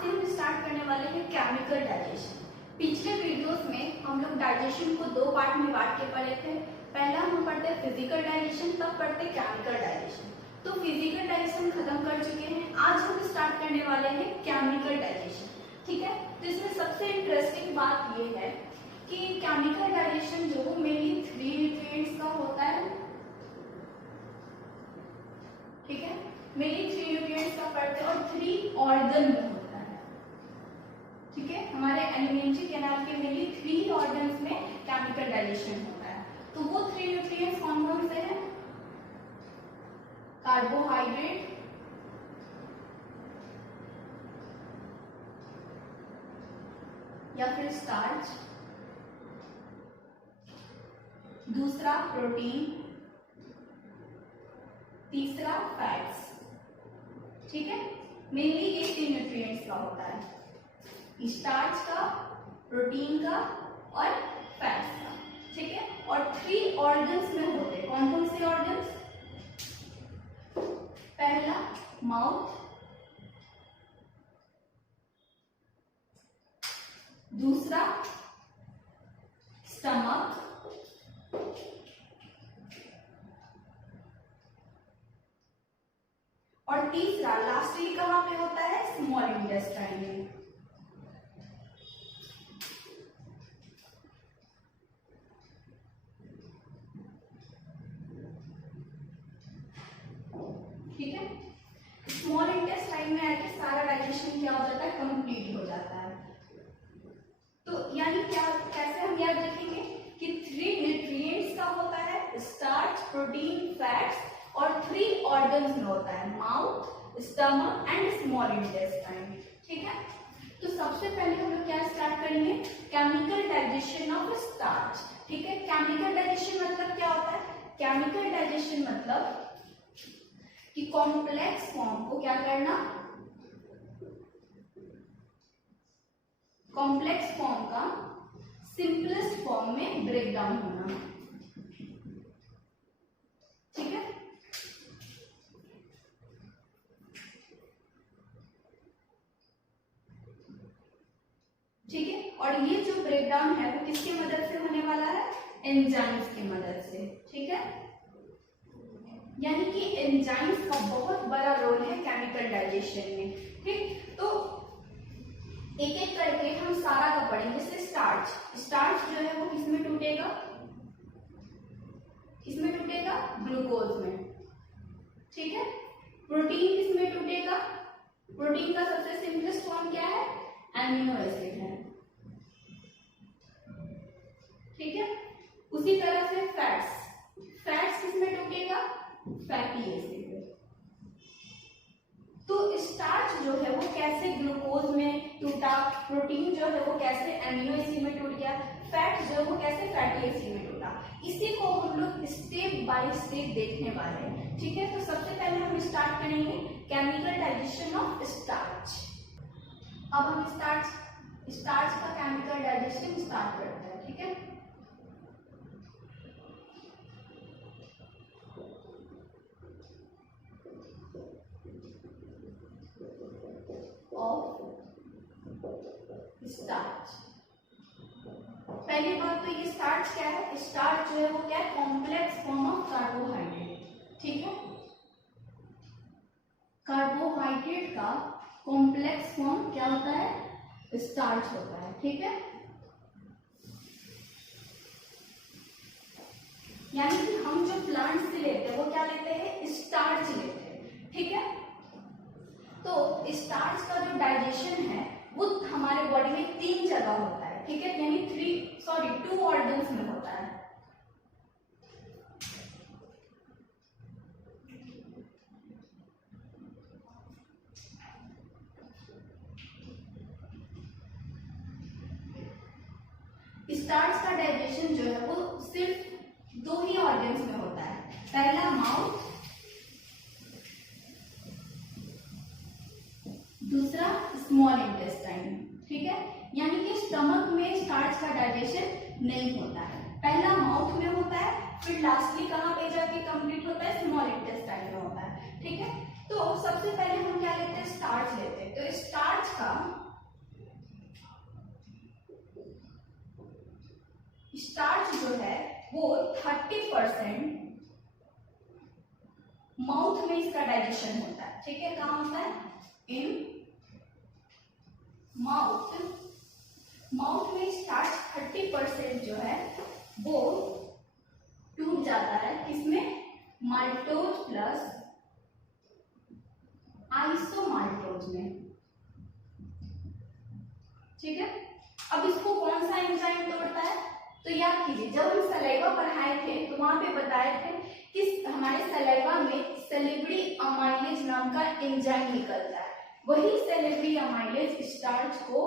से हम स्टार्ट करने वाले हैं केमिकल डाइजेशन। पिछले वीडियोस में हम लोग डाइजेशन को दो पार्ट में बांट के पढ़े थे। पहला हम पढ़ते हैं फिजिकल डाइजेशन, तब पढ़ते हैं केमिकल डाइजेशन। तो फिजिकल डाइजेशन खत्म कर चुके हैं, आज हम स्टार्ट करने वाले हैं केमिकल डाइजेशन। ठीक है, तो इसमें सबसे इंटरेस्टिंग बात ये है कि केमिकल डाइजेशन जो वो मेनली 3 न्यूट्रिएंट्स का होता है। ठीक है, मेनली 3 न्यूट्रिएंट्स का पढ़ते हैं और 3 ऑर्गन में होता है। ठीक है, हमारे एलिमेंट्री कैनाल के मेनली 3 ऑर्गन्स में केमिकल डाइजेशन होता है। तो वो 3 न्यूट्रिएंट्स कौन कौन से हैं? कार्बोहाइड्रेट, या फिर स्टार्च, दूसरा प्रोटीन, तीसरा फैट्स। ठीक है, मेनली ये 3 न्यूट्रिएंट्स का होता है, स्टार्च का, प्रोटीन का और फैट्स का। ठीक है, और 3 ऑर्गन्स में होते हैं। कौन कौन से ऑर्गन्स? पहला माउथ, दूसरा स्टमक, और तीसरा लास्टली कहां पे होता है? स्मॉल इंटेस्टाइन में। ठीक है, स्मॉल इंटेस्टाइन में आके सारा डाइजेशन क्या हो जाता है? कंप्लीट हो जाता है। तो यानी क्या, कैसे हम याद रखेंगे कि 3 न्यूट्रिएंट्स का होता है, स्टार्च, प्रोटीन, फैट्स, और 3 ऑर्गन्स में होता है, mouth, stomach and small intestine. ठीक है, तो सबसे पहले हम लोग क्या स्टार्ट करेंगे? Chemical digestion of starch. ठीक है, केमिकल डाइजेशन मतलब क्या होता है? केमिकल डाइजेशन मतलब कि कॉम्प्लेक्स फॉर्म को क्या करना? कॉम्प्लेक्स फॉर्म का सिंपलेस्ट फॉर्म में ब्रेक डाउन होना। ठीक है, ठीक है, और ये जो ब्रेक डाउन है वो किसकी मदद से होने वाला है? एंजाइम्स की मदद से। ठीक है, यानी कि एंजाइम्स का बहुत बड़ा रोल है केमिकल डाइजेशन में। ठीक, तो एक एक करके हम सारा का पढ़ेंगे। जैसे स्टार्च, स्टार्च जो है वो किसमें टूटेगा? किसमें टूटेगा? ग्लूकोज में। ठीक है, प्रोटीन किसमें टूटेगा? प्रोटीन का सबसे सिंपलेस्ट फॉर्म क्या है? एमिनो एसिड है। ठीक है, उसी तरह से फैट्स, फैट्स किसमें टूटेगा? Fatty acid. तो स्टार्च जो है वो कैसे ग्लूकोज में टूटा, प्रोटीन जो है वो कैसे एमिनो एसिड में टूट गया, फैट जो है वो कैसे फैटी एसिड में टूटा, इसी को हम लोग स्टेप बाय स्टेप देखने वाले हैं। ठीक है, तो सबसे पहले हम स्टार्ट करेंगे केमिकल डाइजेशन ऑफ स्टार्च। अब हम स्टार्च का केमिकल डाइजेशन स्टार्ट करते हैं। ठीक है, ऑफ स्टार्च। पहली बात तो ये स्टार्च क्या है? स्टार्च जो है वो क्या है? Complex form of carbohydrate. ठीक है, कार्बोहाइड्रेट का कॉम्प्लेक्स फॉर्म क्या होता है? स्टार्च होता है। ठीक है, यानी कि हम जो प्लांट से लेते हैं वो क्या लेते हैं? स्टार्च लेते हैं। ठीक है, तो स्टार्च का जो डाइजेशन है वो हमारे बॉडी में 3 जगह होता है। ठीक है, यानी 2 ऑर्गन्स में होता है। स्टार्च का डाइजेशन जो है वो सिर्फ 2 ही ऑर्गन्स में होता है। पहला माउथ, दूसरा स्मॉल इंटेस्टाइन। ठीक है, यानी कि स्टमक में स्टार्च का डाइजेशन नहीं होता है, पहला माउथ में होता है, फिर लास्टली कहां पे जाके कंप्लीट होता है? स्मॉल इंटेस्टाइन में होता है। ठीक है, तो सबसे पहले हम क्या लेते हैं? स्टार्च लेते हैं। तो स्टार्च स्टार्च जो है वो 30% माउथ में इसका डाइजेशन होता है, ठीक है। कहाँ होता है? In mouth. माउथ में स्टार्च 30% जो है वो टूट जाता है किसमें? माल्टोज प्लस आइसोमाल्टोज में, ठीक है। अब इसको कौन सा एंजाइम तोड़ता है? तो याद कीजिए, जब हम सलाइवा पढ़ाए थे तो वहां पे बताए थे कि हमारे सलाइवा में सेलेब्री अमाइलेज नाम का एंजाइम निकलता है। वही सेलेब्री अमाइलेज स्टार्च को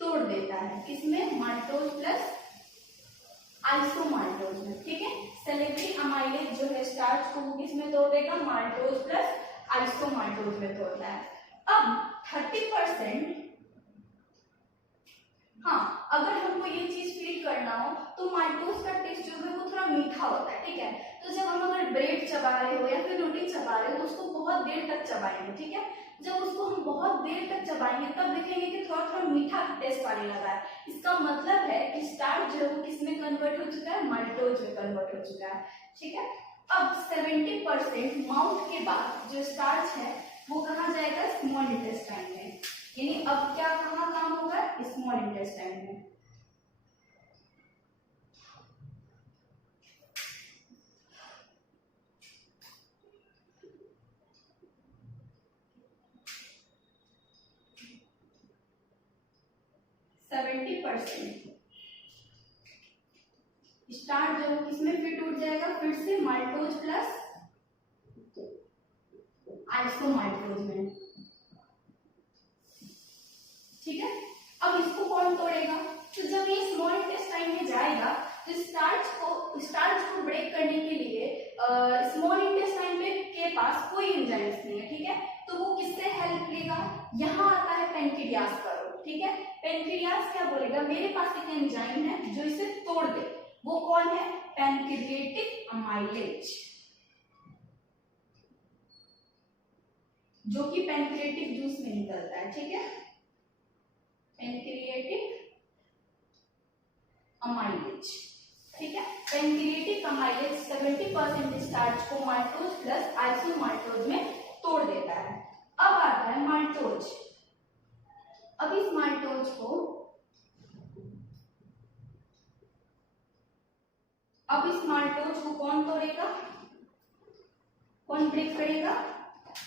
तोड़ देता है किसमें? माल्टोज प्लस आइसोमाल्टोज में, ठीक है। सेलेब्री अमाइलेज जो है स्टार्च को वो किसमें तोड़ देगा? माल्टोज प्लस आइसोमाल्टोज में तोड़ता है। अब 30%, हाँ, अगर हमको ये चीज फील करना हो तो माल्टोज का टेस्ट जो है वो थोड़ा मीठा होता है, ठीक है। तो जब हम अगर ब्रेड चबा रहे हो या फिर रोटी चबा रहे हो तो उसको बहुत देर तक चबाएंगे, ठीक है। जब उसको हम बहुत देर तक चबाएंगे तब देखेंगे कि थोड़ा थोड़ा मीठा टेस्ट आने लगा है। इसका मतलब है कि स्टार्च जो है वो किसमें कन्वर्ट हो चुका है? माल्टोज में कन्वर्ट हो चुका है, ठीक है। अब 70% माउथ के बाद जो स्टार्च है वो कहाँ जाएगा? स्मॉल इंटेस्टाइन में। यानी अब क्या कहाँ काम होगा? स्मॉल इंटेस्टाइन में। स्टार्च जो किसमें फिर टूट जाएगा? फिर से माल्टोज प्लस आइसोमाल्टोज में, ठीक है। अब इसको कौन तोड़ेगा? तो जब ये स्मॉल इंटेस्टाइन में जाएगा तो स्टार्च को ब्रेक करने के लिए स्मॉल इंटेस्टाइन के पास कोई एंजाइम्स नहीं है, ठीक है। तो वो किससे हेल्प लेगा? यहाँ आता है पेनक्रियास का रोल, ठीक है। पेनक्रियास क्या बोलेगा? मेरे पास एक एंजाइम है जो इसे तोड़ दे। वो कौन है? पैनक्रिएटिक अमाइलेज, जो कि पैनक्रिएटिक जूस में निकलता है, ठीक है। पैनक्रिएटिक अमाइलेज, ठीक है। पैनक्रिएटिक अमाइलेज 70% स्टार्च को माल्टोज प्लस आइसोमाल्टोज में तोड़ देता है। अब आता है माल्टोज। अब इस माल्टोज को कौन तोड़ेगा? कौन ब्रेक करेगा?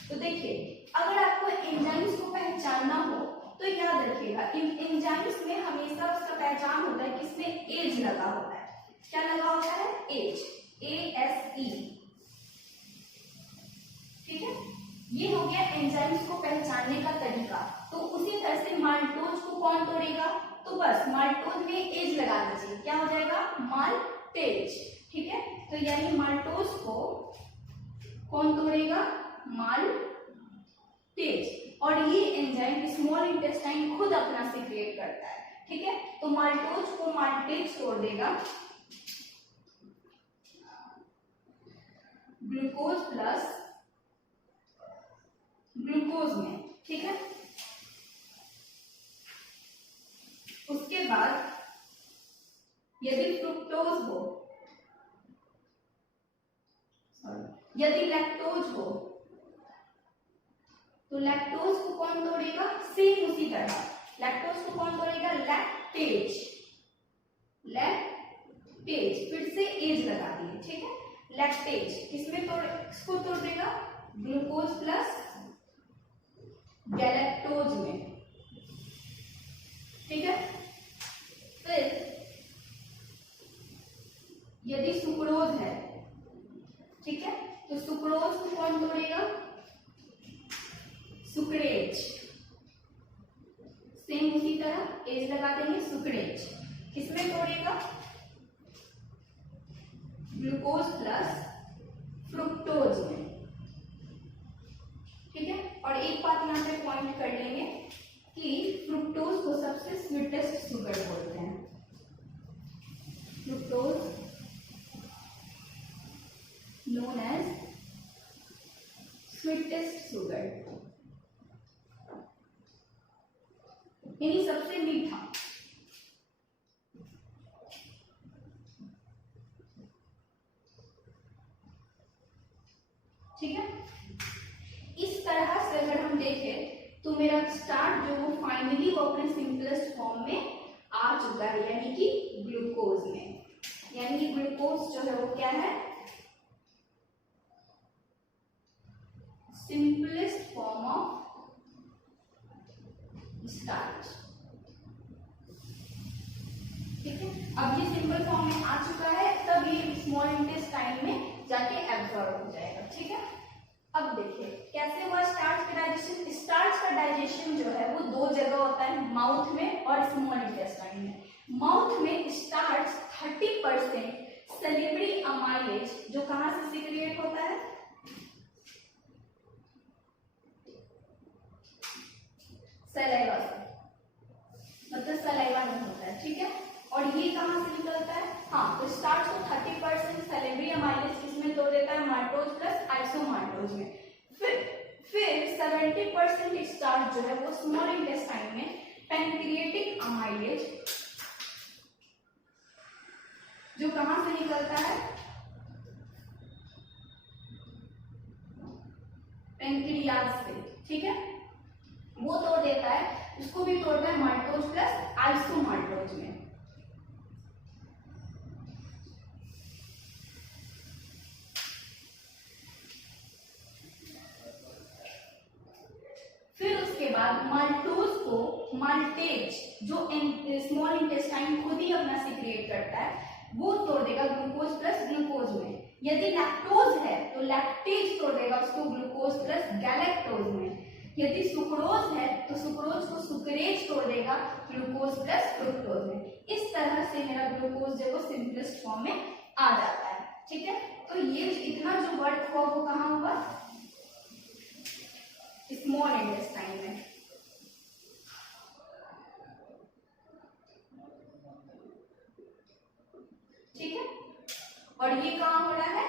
तो देखिए, अगर आपको एंजाइम्स को पहचानना हो तो याद रखिएगा, इन एंजाइम्स में हमेशा उसका पहचान होता है किसमें? एज लगा होता है। क्या लगा होता है? एज, ASE, ठीक है। ये हो गया एंजाइम्स को पहचानने का तरीका। तो उसी तरह से माल्टोज को कौन तोड़ेगा? तो बस माल्टोज में एज लगा दीजिए, क्या हो जाएगा? माल्टेज, ठीक है। तो यानी माल्टोज को कौन तोड़ेगा? माल्टेज। और ये एंजाइम स्मॉल इंटेस्टाइन खुद अपना सीक्रेट करता है, ठीक है। तो माल्टोज को माल्टेज तोड़ देगा ग्लूकोज प्लस ग्लूकोज में, ठीक है। उसके बाद यदि फ्रुक्टोज हो, यदि लैक्टोज हो तो लैक्टोज को कौन तोड़ेगा? सेम उसी तरह लैक्टोज को कौन तोड़ेगा? लैक्टेज, लैक्टेज, फिर से एज लगा दिए, ठीक है। लैक्टेज किसमें इसको तोड़ देगा? ग्लूकोज प्लस गैलेक्टोज में, ठीक है। फिर यदि सुक्रोज है, ठीक है, तो सुक्रोज को कौन तोड़ेगा? सुक्रेज, सेम उसी तरह एज लगा देंगे, सुक्रेज किसमें तोड़ेगा? ग्लूकोज प्लस फ्रुक्टोज में, ठीक है। और एक बात यहां पे पॉइंट कर लेंगे कि फ्रुक्टोज को सबसे स्वीटेस्ट शुगर बोलते हैं। Fructose known as sweetest sugar, यानी सबसे मीठा। ठीक है, इस तरह से अगर हम देखें तो मेरा स्टार्च जो वो फाइनली वो अपने सिंपलेस्ट फॉर्म में आ चुका है, यानी कि ग्लूकोज में। यानी कि ग्लूकोज जो है वो क्या है, सिंपलेस्ट फॉर्म ऑफ स्टार्च। ठीक है, अब ये सिंपल फॉर्म में आ चुका है, तब ये स्मॉल इंटेस्टाइन में जाके एब्जॉर्ब हो जाएगा। ठीक है, अब देखिए कैसे हुआ स्टार्च का डाइजेशन। स्टार्च का डाइजेशन जो है वो दो जगह होता है, माउथ में और स्मॉल इंटेस्टाइन में। माउथ में स्टार्च 30% सैलिवरी अमाइलेज जो कहां से सीक्रेट होता है, सलाइवा से, मतलब सलाइवा में होता है। ठीक है, और ये कहां से निकलता है, हाँ, तो स्टार्च को 30% सैलिवरी अमाइलेज किसमें तोड़ देता है, माल्टोज प्लस आइसोमाल्टोज में। फिर 70% स्टार्च जो है वो स्मॉल इंटेस्टाइन में पैनक्रिएटिक अमाइलेज जो कहां से निकलता है, पैनक्रियाज से। ठीक है, वो तोड़ देता है, उसको भी तोड़ता है माल्टोज प्लस आइसोमाल्टोज में। फिर उसके बाद माल्टोज को माल्टेज जो स्मॉल इंटेस्टाइन खुद ही अपना सीक्रेट करता है, वो तोड़ देगा ग्लूकोज प्लस ग्लूकोज में। यदि लैक्टोज है तो लैक्टेज तोड़ देगा उसको ग्लूकोज प्लस गैलेक्टोज में। यदि सुक्रोज है तो सुक्रोज को सुक्रेज तोड़ देगा ग्लूकोज प्लस फ्रुक्टोज में। इस तरह से मेरा ग्लूकोज जो है वो सिंपलेस्ट फॉर्म में आ जाता है। ठीक है, तो ये इतना जो वर्क हुआ वो कहाँ हुआ, स्मॉल इंटेस्टाइन में। ठीक है, और ये कहाँ हो रहा है,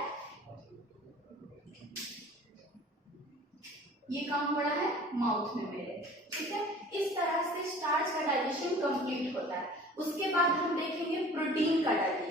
ये काम हो रहा है माउथ में मेरे। ठीक है, इस तरह से स्टार्च का डाइजेशन कंप्लीट होता है। उसके बाद हम देखेंगे प्रोटीन का डाइजेशन।